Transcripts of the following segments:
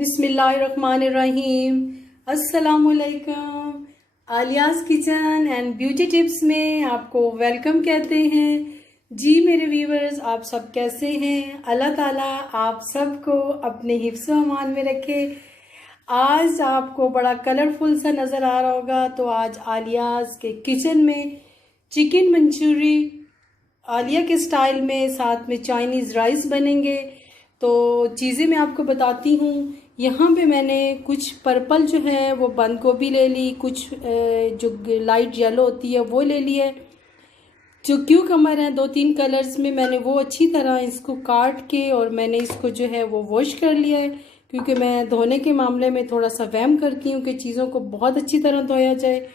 बिस्मिल्लाहिर्रहमानिर्रहीम। अस्सलामुअलैकुम। आलियाज़ kitchen and beauty tips में आपको वेलकम कहते हैं। जी मेरे व्यूवर्स, आप सब कैसे हैं? अल्लाह ताला आप सबको अपने हिफ्ज़ व अमान में रखे। आज आपको बड़ा कलरफुल सा नज़र आ रहा होगा। तो आज आलियाज़ के किचन में चिकन मंचूरी आलिया के स्टाइल में, साथ में चाइनीज़ राइस बनेंगे। तो चीज़ें मैं आपको बताती हूँ। यहाँ पे मैंने कुछ पर्पल जो है वो बंद गोभी ले ली, कुछ जो लाइट येलो होती है वो ले ली है। जो क्यूकम्बर हैं 2-3 कलर्स में, मैंने वो अच्छी तरह इसको काट के और मैंने इसको जो है वो वॉश कर लिया है, क्योंकि मैं धोने के मामले में थोड़ा सा वहम करती हूँ कि चीज़ों को बहुत अच्छी तरह धोया जाए।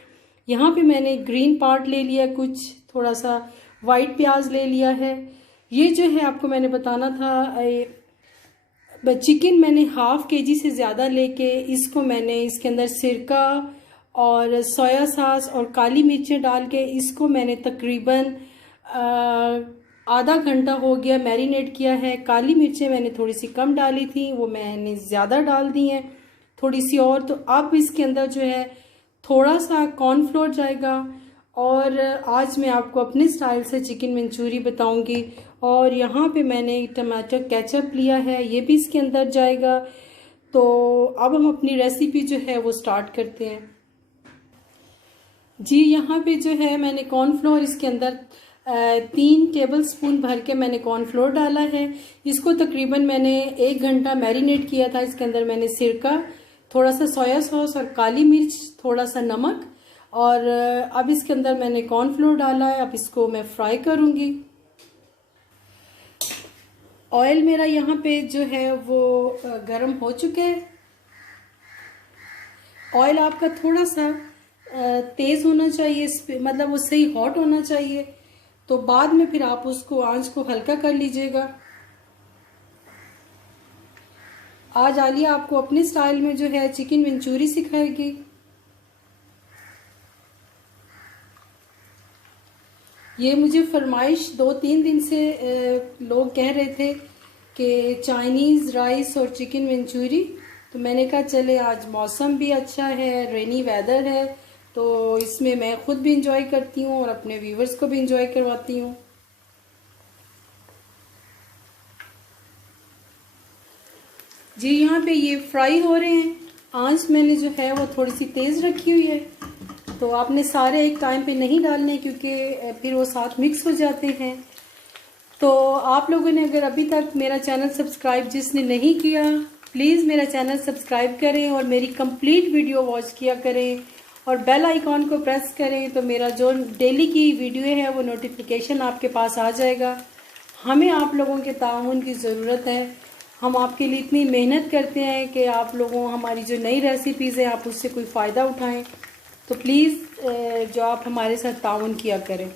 यहाँ पे मैंने ग्रीन पार्ट ले लिया, कुछ थोड़ा सा वाइट प्याज ले लिया है। ये जो है आपको मैंने बताना था, चिकन मैंने हाफ केजी से ज़्यादा लेके इसको मैंने इसके अंदर सिरका और सोया सॉस और काली मिर्चें डाल के इसको मैंने तकरीबन आधा घंटा हो गया मैरिनेट किया है। काली मिर्चें मैंने थोड़ी सी कम डाली थी, वो मैंने ज़्यादा डाल दी हैं थोड़ी सी और। तो अब इसके अंदर जो है थोड़ा सा कॉर्नफ्लोर जाएगा और आज मैं आपको अपने स्टाइल से चिकन मंचूरी बताऊंगी। और यहाँ पे मैंने टमाटर केचप लिया है, ये भी इसके अंदर जाएगा। तो अब हम अपनी रेसिपी जो है वो स्टार्ट करते हैं। जी यहाँ पे जो है मैंने कॉर्नफ्लोर इसके अंदर 3 टेबलस्पून भर के मैंने कॉर्नफ्लोर डाला है। इसको तकरीबन मैंने 1 घंटा मैरिनेट किया था। इसके अंदर मैंने सिरका, थोड़ा सा सोया सॉस और काली मिर्च, थोड़ा सा नमक, और अब इसके अंदर मैंने कॉर्नफ्लोर डाला है। अब इसको मैं फ्राई करूँगी। ऑयल मेरा यहाँ पे जो है वो गर्म हो चुका है। ऑयल आपका थोड़ा सा तेज़ होना चाहिए, मतलब वो सही हॉट होना चाहिए। तो बाद में फिर आप उसको आंच को हल्का कर लीजिएगा। आज आलिया आपको अपने स्टाइल में जो है चिकन मंचूरी सिखाएगी। ये मुझे फरमाइश 2-3 दिन से लोग कह रहे थे कि चाइनीज़ राइस और चिकन मंचूरी। तो मैंने कहा चले, आज मौसम भी अच्छा है, रेनी वेदर है, तो इसमें मैं ख़ुद भी इंजॉय करती हूँ और अपने व्यूवर्स को भी इंजॉय करवाती हूँ। जी यहाँ पे ये फ्राई हो रहे हैं। आंच मैंने जो है वो थोड़ी सी तेज़ रखी हुई है। तो आपने सारे एक टाइम पे नहीं डालने, क्योंकि फिर वो साथ मिक्स हो जाते हैं। तो आप लोगों ने अगर अभी तक मेरा चैनल सब्सक्राइब जिसने नहीं किया, प्लीज़ मेरा चैनल सब्सक्राइब करें और मेरी कंप्लीट वीडियो वॉच किया करें और बेल आइकॉन को प्रेस करें। तो मेरा जो डेली की वीडियो है वो नोटिफिकेशन आपके पास आ जाएगा। हमें आप लोगों के ताउन की ज़रूरत है। हम आपके लिए इतनी मेहनत करते हैं कि आप लोगों हमारी जो नई रेसिपीज़ हैं आप उससे कोई फ़ायदा उठाएं। तो प्लीज़ जो आप हमारे साथ ताउन किया करें।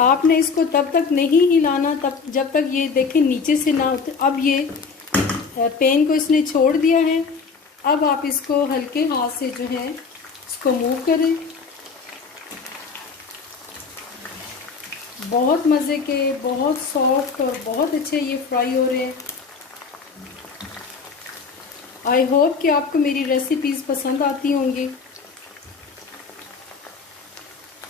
आपने इसको तब तक नहीं हिलाना तब जब तक ये देखें नीचे से ना उतर। अब ये पैन को इसने छोड़ दिया है। अब आप इसको हल्के हाथ से जो है इसको मूव करें। बहुत मज़े के, बहुत सॉफ्ट और बहुत अच्छे ये फ्राई हो रहे हैं। आई होप कि आपको मेरी रेसिपीज़ पसंद आती होंगी।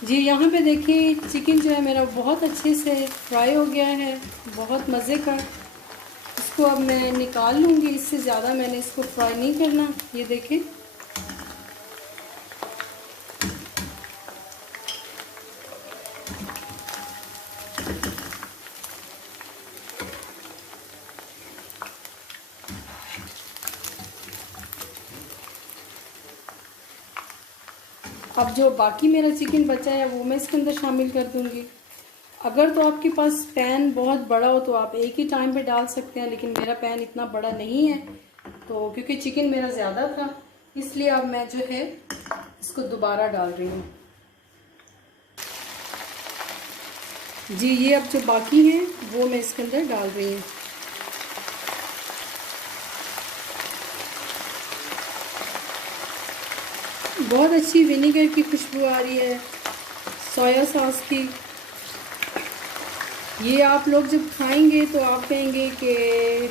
जी यहाँ पे देखिए चिकन जो है मेरा बहुत अच्छे से फ्राई हो गया है, बहुत मज़े का। इसको अब मैं निकाल लूँगी, इससे ज़्यादा मैंने इसको फ्राई नहीं करना। ये देखें, अब जो बाकी मेरा चिकन बचा है वो मैं इसके अंदर शामिल कर दूंगी। अगर तो आपके पास पैन बहुत बड़ा हो तो आप एक ही टाइम पे डाल सकते हैं, लेकिन मेरा पैन इतना बड़ा नहीं है, तो क्योंकि चिकन मेरा ज़्यादा था इसलिए अब मैं जो है इसको दोबारा डाल रही हूँ। जी ये अब जो बाकी हैं वो मैं इसके अंदर डाल रही हूँ। बहुत अच्छी विनेगर की खुशबू आ रही है, सोया सॉस की। ये आप लोग जब खाएंगे तो आप कहेंगे कि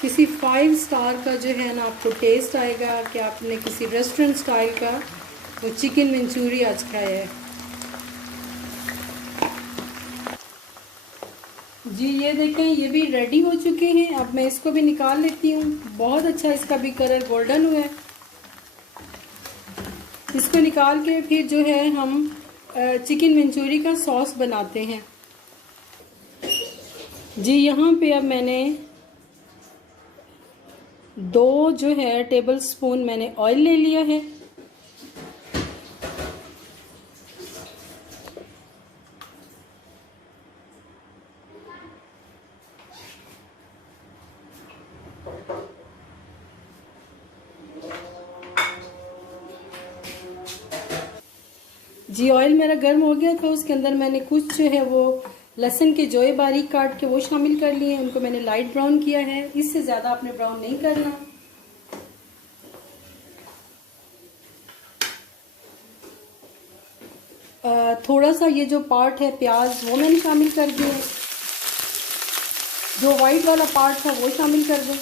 किसी 5 स्टार का जो है ना आपको टेस्ट आएगा कि आपने किसी रेस्टोरेंट स्टाइल का वो चिकन मंचूरी आज खाया है। जी ये देखें, ये भी रेडी हो चुके हैं। अब मैं इसको भी निकाल लेती हूँ। बहुत अच्छा इसका भी कलर गोल्डन हुआ है। इसको निकाल के फिर जो है हम चिकन मंचूरी का सॉस बनाते हैं। जी यहाँ पे अब मैंने 2 जो है टेबल स्पून मैंने ऑयल ले लिया है। जी ऑयल मेरा गर्म हो गया था। उसके अंदर मैंने कुछ जो है वो लहसुन के जोए बारीक काट के वो शामिल कर लिए। उनको मैंने लाइट ब्राउन किया है। इससे ज़्यादा आपने ब्राउन नहीं करना। थोड़ा सा ये जो पार्ट है प्याज वो मैंने शामिल कर दिया। जो वाइट वाला पार्ट था वो शामिल कर दें।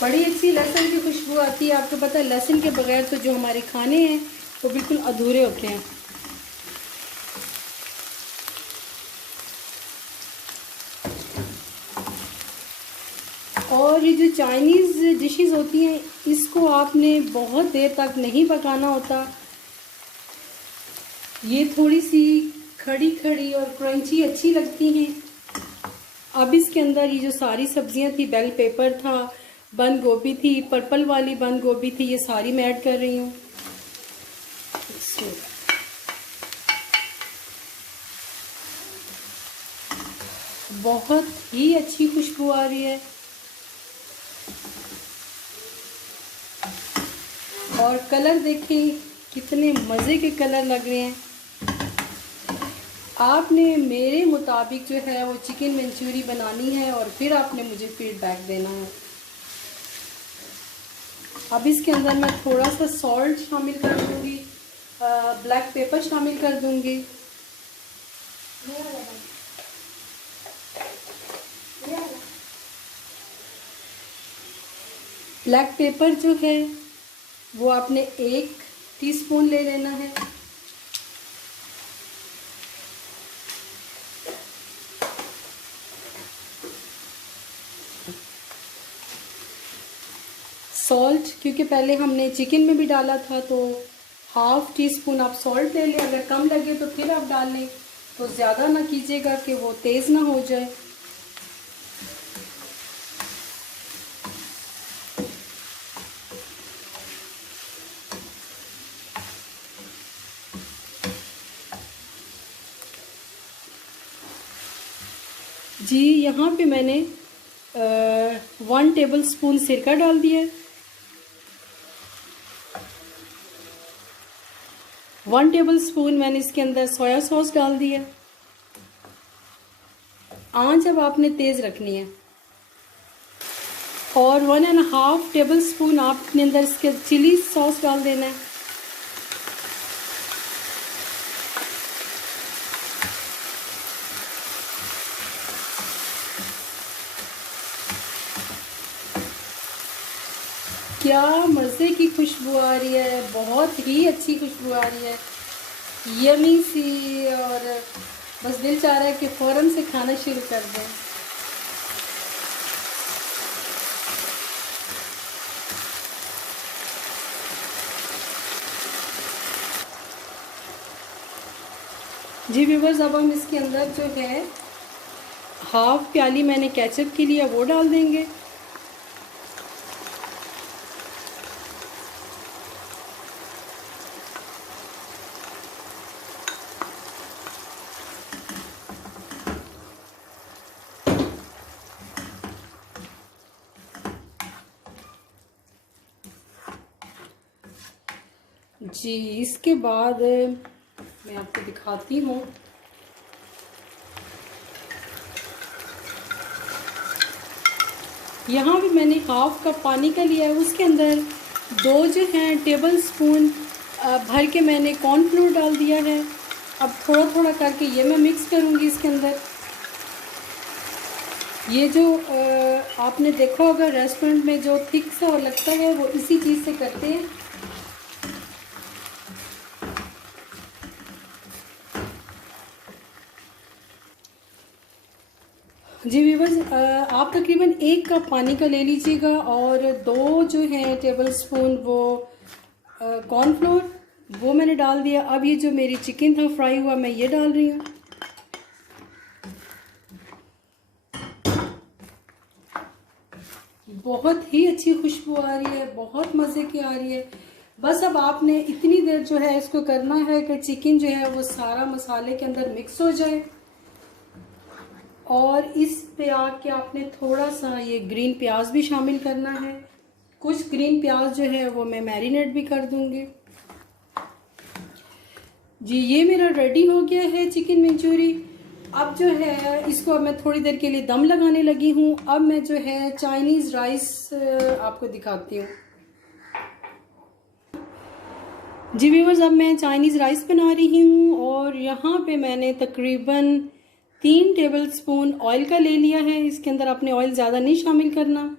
बड़ी अच्छी लहसुन की खुशबू आती है। आपको पता है लहसुन के बगैर तो जो हमारे खाने हैं वो बिल्कुल अधूरे होते हैं। और ये जो चाइनीज़ डिशेस होती हैं इसको आपने बहुत देर तक नहीं पकाना होता। ये थोड़ी सी खड़ी खड़ी और क्रंची अच्छी लगती हैं। अब इसके अंदर ये जो सारी सब्जियां थी, बेल पेपर था, बंद गोभी थी, पर्पल वाली बंद गोभी थी, ये सारी मैं ऐड कर रही हूँ। बहुत ही अच्छी खुशबू आ रही है और कलर देखें कितने मज़े के कलर लग रहे हैं। आपने मेरे मुताबिक जो है वो चिकन मंचूरी बनानी है और फिर आपने मुझे फीडबैक देना है। अब इसके अंदर मैं थोड़ा सा सॉल्ट शामिल कर दूंगी, ब्लैक पेपर शामिल कर दूंगी। ब्लैक पेपर जो है वो आपने 1 टीस्पून ले लेना है। सॉल्ट क्योंकि पहले हमने चिकन में भी डाला था तो 1/2 टीस्पून आप सॉल्ट ले लें। अगर कम लगे तो फिर आप डाल लें, तो ज़्यादा ना कीजिएगा कि वो तेज़ ना हो जाए। जी यहाँ पे मैंने 1 टेबल स्पून सिरका डाल दिया है। 1 टेबल स्पून मैंने इसके अंदर सोया सॉस डाल दिया। आंच अब आपने तेज़ रखनी है। और 1.5 टेबल स्पून आपने अंदर इसके चिली सॉस डाल देना है। क्या मज़े की खुशबू आ रही है, बहुत ही अच्छी खुशबू आ रही है, यमी सी। और बस दिल चाह रहा है कि फ़ौरन से खाना शुरू कर दें। जी व्यूवर्स, अब हम इसके अंदर जो है 1/2 प्याली मैंने केचप के लिए वो डाल देंगे। जी इसके बाद मैं आपको दिखाती हूँ। यहाँ भी मैंने 1/2 कप पानी का लिया है। उसके अंदर 2 जो हैं टेबल स्पून भर के मैंने कॉर्नफ्लोर डाल दिया है। अब थोड़ा थोड़ा करके ये मैं मिक्स करूँगी इसके अंदर। ये जो आपने देखा होगा रेस्टोरेंट में जो थिक सा लगता है वो इसी चीज़ से करते हैं। जी व्यूअर्स, आप तकरीबन 1 कप पानी का ले लीजिएगा और 2 जो है टेबल स्पून वो कॉर्नफ्लोर वो मैंने डाल दिया। अब ये जो मेरी चिकन था फ्राई हुआ मैं ये डाल रही हूँ। बहुत ही अच्छी खुशबू आ रही है, बहुत मज़े की आ रही है। बस अब आपने इतनी देर जो है इसको करना है कि चिकन जो है वो सारा मसाले के अंदर मिक्स हो जाए। और इस पे आके आपने थोड़ा सा ये ग्रीन प्याज भी शामिल करना है। कुछ ग्रीन प्याज जो है वो मैं मैरिनेट भी कर दूंगी। जी ये मेरा रेडी हो गया है चिकन मंचूरी। अब जो है इसको अब मैं थोड़ी देर के लिए दम लगाने लगी हूँ। अब मैं जो है चाइनीज़ राइस आपको दिखाती हूँ। जी व्यूअर्स, अब मैं चाइनीज़ राइस बना रही हूँ और यहाँ पे मैंने तकरीबन 3 टेबल स्पून ऑयल का ले लिया है। इसके अंदर आपने ऑयल ज़्यादा नहीं शामिल करना।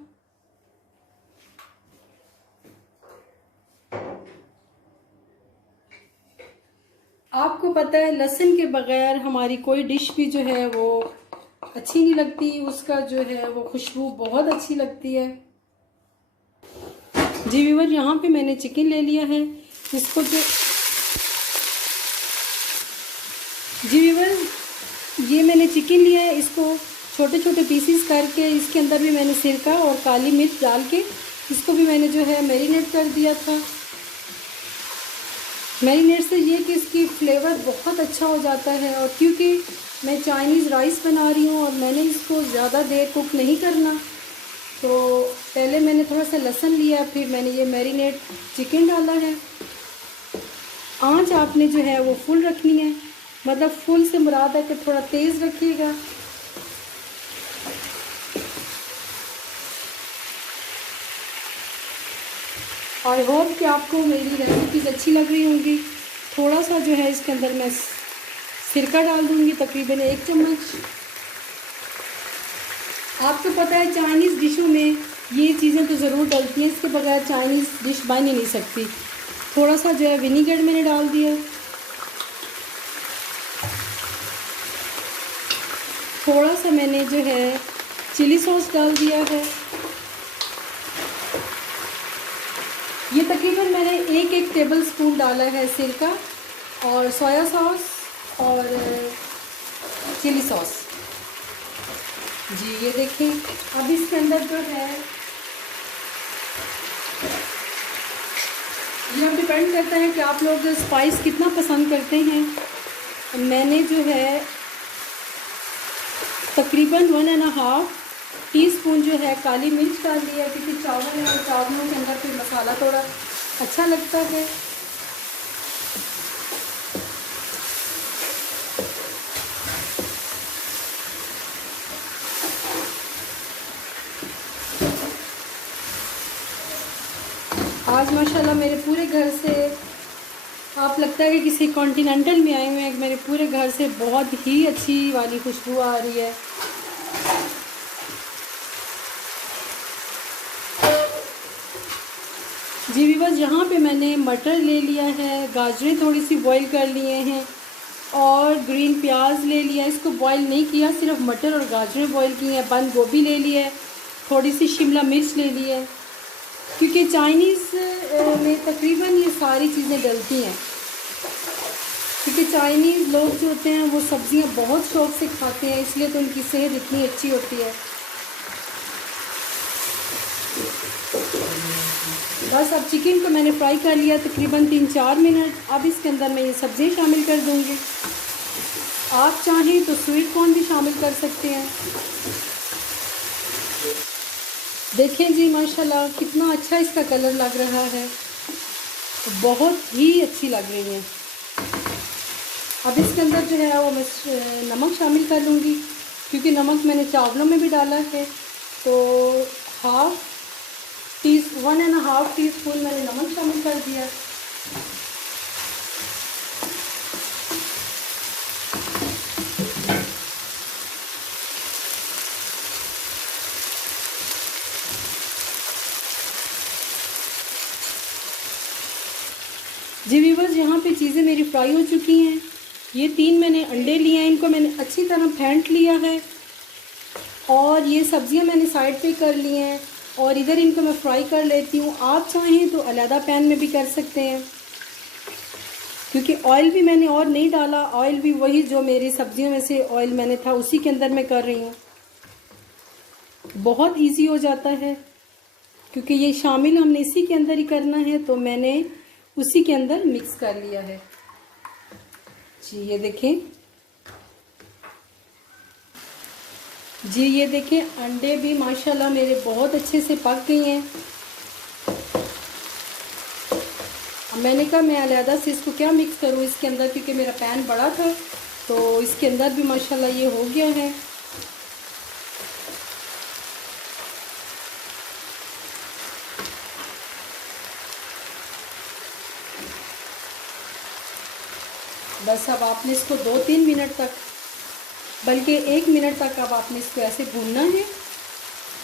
आपको पता है लहसुन के बगैर हमारी कोई डिश भी जो है वो अच्छी नहीं लगती, उसका जो है वो खुशबू बहुत अच्छी लगती है। जी व्यूअर, यहाँ पे मैंने चिकन ले लिया है। इसको जो जी व्यूअर, ये मैंने चिकन लिया है, इसको छोटे छोटे पीसीस करके इसके अंदर भी मैंने सिरका और काली मिर्च डाल के इसको भी मैंने जो है मैरिनेट कर दिया था। मैरिनेट से ये कि इसकी फ्लेवर बहुत अच्छा हो जाता है। और क्योंकि मैं चाइनीज़ राइस बना रही हूँ और मैंने इसको ज़्यादा देर कुक नहीं करना, तो पहले मैंने थोड़ा सा लहसुन लिया, फिर मैंने ये मैरिनेट चिकन डाला है। आंच आपने जो है वो फुल रखनी है, मतलब फुल से मुराद है कि थोड़ा तेज़ रखिएगा। आई होप कि आपको मेरी रेसिपीज़ अच्छी लग रही होंगी। थोड़ा सा जो है इसके अंदर मैं सिरका डाल दूँगी, तकरीबन 1 चम्मच। आपको पता है चाइनीज़ डिशों में ये चीज़ें तो ज़रूर डलती हैं, इसके बगैर चाइनीज़ डिश बन ही नहीं सकती। थोड़ा सा जो है विनीगर मैंने डाल दिया। थोड़ा सा मैंने जो है चिली सॉस डाल दिया है। ये तकरीबन मैंने 1 टेबल स्पून डाला है सिरका और सोया सॉस और चिली सॉस। जी ये देखें। अब इसके अंदर जो है ये अब डिपेंड करता है कि आप लोग स्पाइस कितना पसंद करते हैं। मैंने जो है तकरीबन 1.5 टीस्पून जो है काली मिर्च डाल दिया, क्योंकि चावल है और चावलों के अंदर फिर मसाला थोड़ा अच्छा लगता है। आज माशाल्लाह मेरे पूरे घर से, आप लगता है कि किसी कॉन्टिनेंटल में आए हुए हैं। मेरे पूरे घर से बहुत ही अच्छी वाली खुशबू आ रही है। जी व्यूअर्स, यहाँ पे मैंने मटर ले लिया है, गाजरें थोड़ी सी बॉईल कर लिए हैं और ग्रीन प्याज ले लिया। इसको बॉईल नहीं किया, सिर्फ मटर और गाजरें बॉईल की हैं। बंद गोभी ले लिया है, थोड़ी सी शिमला मिर्च ले ली है, क्योंकि चाइनीज़ में तकरीबन ये सारी चीज़ें डलती हैं। क्योंकि चाइनीज़ लोग जो होते हैं वो सब्ज़ियाँ बहुत शौक़ से खाते हैं, इसलिए तो उनकी सेहत इतनी अच्छी होती है। बस अब चिकन को मैंने फ्राई कर लिया तकरीबन 3-4 मिनट। अब इसके अंदर मैं ये सब्ज़ी शामिल कर दूँगी। आप चाहें तो स्वीट कॉर्न भी शामिल कर सकते हैं। देखें जी माशाल्लाह कितना अच्छा इसका कलर लग रहा है, बहुत ही अच्छी लग रही है। अब इसके अंदर जो है वो मैं नमक शामिल कर लूँगी, क्योंकि नमक मैंने चावलों में भी डाला है। तो 1.5 टीस्पून मैंने नमक शामिल कर दिया। जी व्यूअर्स, यहाँ पे चीज़ें मेरी फ्राई हो चुकी हैं। ये 3 मैंने अंडे लिए हैं, इनको मैंने अच्छी तरह फेंट लिया है और ये सब्जियां मैंने साइड पे कर ली हैं और इधर इनको मैं फ्राई कर लेती हूँ। आप चाहें तो अलहदा पैन में भी कर सकते हैं, क्योंकि ऑयल भी मैंने और नहीं डाला। ऑयल भी वही जो मेरी सब्जियों में से ऑयल मैंने था उसी के अंदर मैं कर रही हूँ। बहुत इजी हो जाता है, क्योंकि ये शामिल हमने इसी के अंदर ही करना है, तो मैंने उसी के अंदर मिक्स कर लिया है। जी ये देखें, जी ये देखें, अंडे भी माशाल्लाह मेरे बहुत अच्छे से पक गए हैं। अब मैंने कहा मैं अलहदा से इसको क्या मिक्स करूँ इसके अंदर, क्योंकि मेरा पैन बड़ा था, तो इसके अंदर भी माशाल्लाह ये हो गया है। बस अब आपने इसको 2-3 मिनट तक, बल्कि 1 मिनट तक अब आपने इसको ऐसे भूनना है,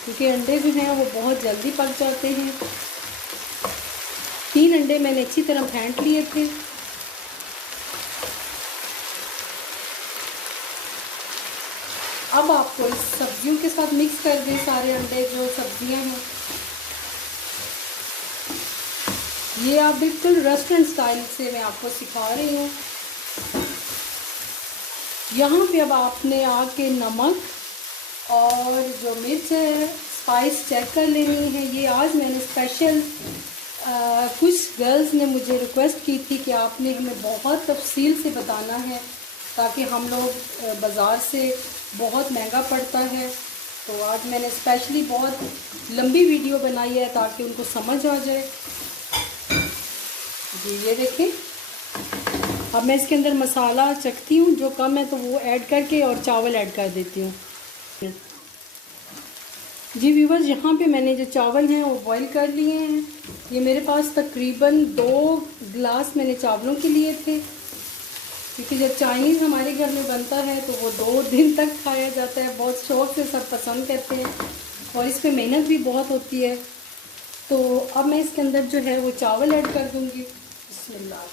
क्योंकि अंडे जो हैं वो बहुत जल्दी पक जाते हैं। 3 अंडे मैंने अच्छी तरह फेंट लिए थे। अब आपको इस सब्जियों के साथ मिक्स कर दें सारे अंडे, जो सब्जियां हैं ये आप बिल्कुल रेस्टोरेंट स्टाइल से मैं आपको सिखा रही हूँ। यहाँ पे अब आपने आके नमक और जो मिर्च है स्पाइस चेक कर लेनी है। ये आज मैंने स्पेशल कुछ गर्ल्स ने मुझे रिक्वेस्ट की थी कि आपने हमें बहुत तफसील से बताना है, ताकि हम लोग बाज़ार से बहुत महंगा पड़ता है, तो आज मैंने स्पेशली बहुत लंबी वीडियो बनाई है ताकि उनको समझ आ जाए। जी ये देखें, अब मैं इसके अंदर मसाला चखती हूँ, जो कम है तो वो ऐड करके और चावल ऐड कर देती हूँ। जी व्यूअर्स, यहाँ पे मैंने जो चावल हैं वो बॉईल कर लिए हैं। ये मेरे पास तकरीबन 2 गिलास मैंने चावलों के लिए थे, क्योंकि जब चाइनीज़ हमारे घर में बनता है तो वो 2 दिन तक खाया जाता है। बहुत शौक़ से सब पसंद करते हैं और इस पर मेहनत भी बहुत होती है। तो अब मैं इसके अंदर जो है वो चावल ऐड कर दूँगी। बिस्मिल्लाह।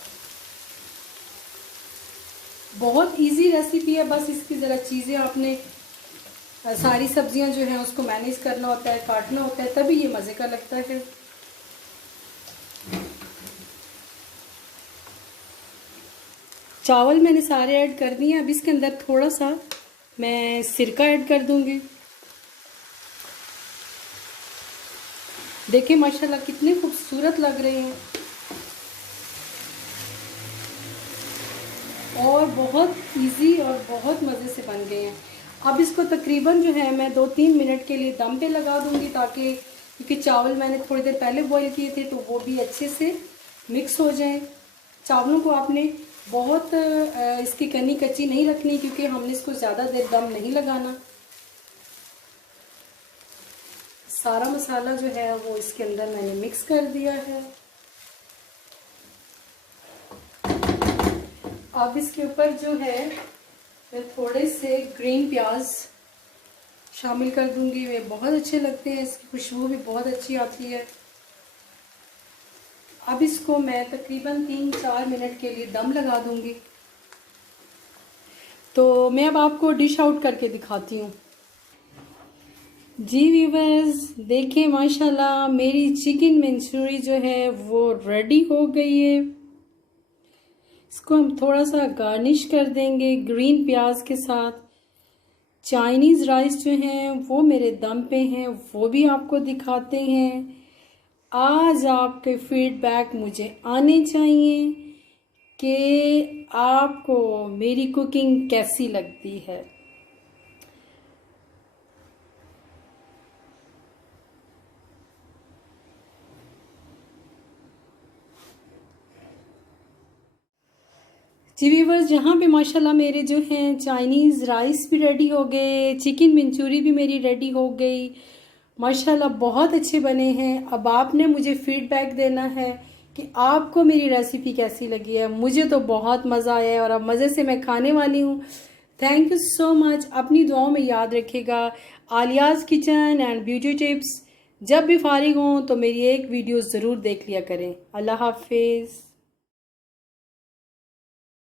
बहुत इजी रेसिपी है, बस इसकी ज़रा चीज़ें आपने सारी सब्जियां जो हैं उसको मैनेज करना होता है, काटना होता है, तभी ये मज़े का लगता है। चावल मैंने सारे ऐड कर दिए। अब इसके अंदर थोड़ा सा मैं सिरका ऐड कर दूंगी। देखिए माशाल्लाह कितने खूबसूरत लग रहे हैं और बहुत इजी और बहुत मज़े से बन गए हैं। अब इसको तकरीबन जो है मैं 2-3 मिनट के लिए दम पे लगा दूंगी, ताकि क्योंकि चावल मैंने थोड़ी देर पहले बॉईल किए थे तो वो भी अच्छे से मिक्स हो जाएं। चावलों को आपने बहुत इसकी कनी कच्ची नहीं रखनी, क्योंकि हमने इसको ज़्यादा देर दम नहीं लगाना। सारा मसाला जो है वो इसके अंदर मैंने मिक्स कर दिया है। अब इसके ऊपर जो है मैं थोड़े से ग्रीन प्याज शामिल कर दूंगी। वे बहुत अच्छे लगते हैं, इसकी खुशबू भी बहुत अच्छी आती है। अब इसको मैं तकरीबन 3-4 मिनट के लिए दम लगा दूंगी। तो मैं अब आपको डिश आउट करके दिखाती हूँ। जी व्यूअर्स, देखें माशाल्लाह मेरी चिकन मंचूरी जो है वो रेडी हो गई है। इसको हम थोड़ा सा गार्निश कर देंगे ग्रीन प्याज के साथ। चाइनीज़ राइस जो हैं वो मेरे दम पे हैं, वो भी आपको दिखाते हैं। आज आपके फीडबैक मुझे आने चाहिए कि आपको मेरी कुकिंग कैसी लगती है। जी व्यूअर्स, यहाँ पे माशाल्लाह मेरे जो हैं चाइनीज़ राइस भी रेडी हो गए, चिकन मंचूरी भी मेरी रेडी हो गई। माशाल्लाह बहुत अच्छे बने हैं। अब आपने मुझे फीडबैक देना है कि आपको मेरी रेसिपी कैसी लगी है। मुझे तो बहुत मज़ा आया है और अब मज़े से मैं खाने वाली हूँ। Thank you so much. अपनी दुआओं में याद रखिएगा। आलियाज़ किचन एंड ब्यूटी टिप्स। जब भी फारिग हों तो मेरी एक वीडियो ज़रूर देख लिया करें। अल्लाह हाफिज़।